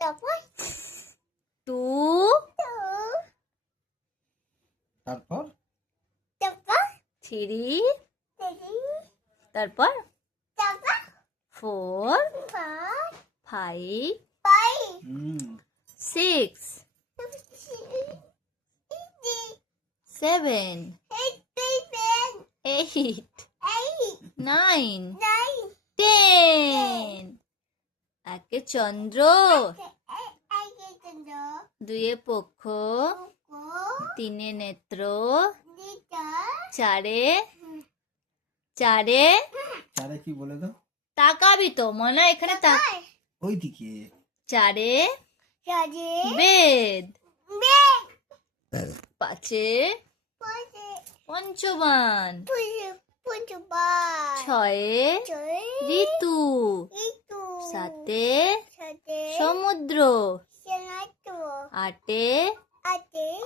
তারপর টু তারপর তারপর থ্রি দেখি তারপর তারপর ফোর পাঁচ ফাইভ পাই six seven eight nine ten একে চন্দ্র দুয়ে পক্ষ তিনে নেত্র চারে চারে চারে কি বলে দাও? তাকাবি তো মনে হয় এখানে ওইদিকে চারে বেদ পাঁচে পঞ্চবান ছয়ে ঋতু সাতে সমুদ্র আটে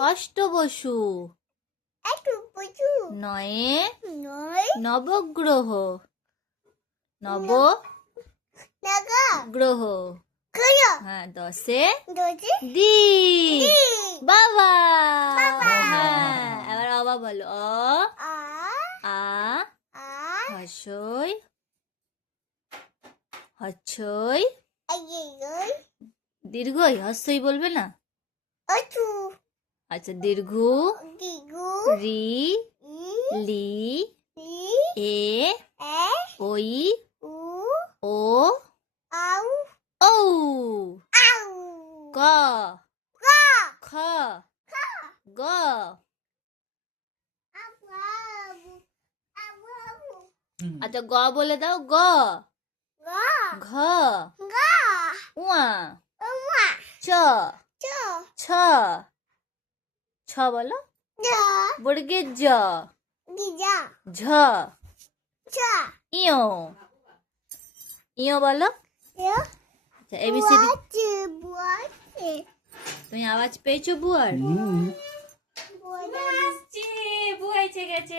অষ্টবসু নয়ে নবগ্রহ নবগ্রহ হ্যাঁ দশে দ্বীপ বাবা হ্যাঁ এবার বাবা বলো আ হসই হচ্ছই দীর্ঘই হস্যই বলবে না আচ্ছা দীর্ঘ রি লি এ ওই ও ও ক খ গ আচ্ছা গ বলে দাও গ ঘ উয়া চ ছ ছ বলো বর্গের জ ঝ ইয় ইয় বলো আচ্ছা এবিসিডি তুমি আওয়াজ পেয়েছো বুয়ার বুয়া এসে গেছে